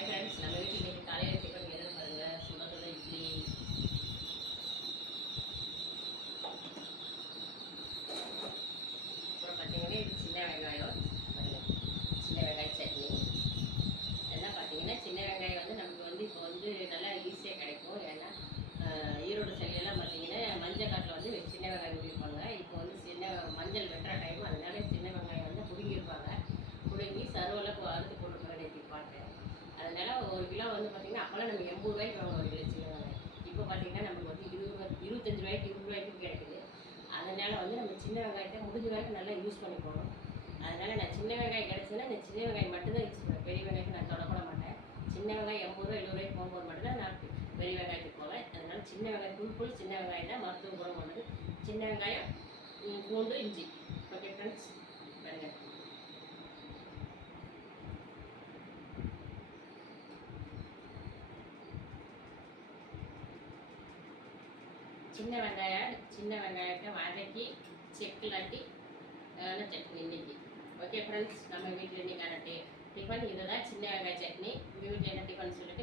Friends, நம்ம வீட்டில் இன்னைக்கு காலையில் டிஃபன் என்ன பாருங்க, சுட சுட இட்லி. அப்புறம் பார்த்தீங்கன்னா இது சின்ன வெங்காயம் பாருங்க, சின்ன வெங்காய சட்னி. எல்லாம் பார்த்தீங்கன்னா சின்ன வெங்காயம் வந்து நமக்கு வந்து இப்போ வந்து நல்லா ஈஸியாக கிடைக்கும். ஏன்னா ஈரோடு சைடெல்லாம் பார்த்தீங்கன்னா மஞ்சள் காட்டில் வந்து சின்ன வெங்காயம் குடிப்பாங்க. இப்போ வந்து சின்ன மஞ்சள் வெட்டுற டைம், அதனால சின்ன வெங்காயம் வந்து பிடுங்கியிருப்பாங்க. பிடுங்கி சருவில் அறுத்து போட்டுருக்காங்க நேற்று பார்த்தேன். அதனால ஒரு கிலோ வந்து பார்த்திங்கன்னா அப்போல்லாம் நம்ம 80 ரூபாய்க்கு வாங்க ஒரு கிலோ சின்ன வெங்காயம். இப்போ பார்த்திங்கன்னா நமக்கு வந்து 25 ரூபாய்க்கு 20 ரூபாய்க்கு கிடைக்குது. அதனால் வந்து நம்ம சின்ன வெங்காயத்தை முடிஞ்ச வரைக்கும் நல்லா யூஸ் பண்ணி போகணும். அதனால் நான் சின்ன வெங்காயம் கிடச்சதுன்னா இந்த சின்ன வெங்காயம் மட்டும்தான் யூஸ் பண்ணுவேன். பெரிய வெங்காயத்தை நான் தொடப்பட மாட்டேன். சின்ன வெங்காயம் 80 ரூபா 70 ரூபாய்க்கு போகும்போது மட்டும்தான் நான் பெரிய வெங்காயத்துக்கு போவேன். அதனால் சின்ன வெங்காயம் ஃபுல் சின்ன வெங்காயம் தான் மருத்துவ குணம் பண்ணுது. சின்ன வெங்காயம், பூண்டு, இஞ்சி. ஓகே ஃப்ரெண்ட்ஸ், பாருங்கள். சின்ன வெங்காயத்தை வதக்கி செக்கிலாட்டி சட்னி இன்னைக்கு. ஓகே ஃப்ரெண்ட்ஸ், நம்ம வீட்டில் இன்றைக்கான டிஃபன் இதுதான், சின்ன வெங்காய சட்னி. உங்கள் வீட்டில் என்ன டிஃபன் சொல்லுங்கள்.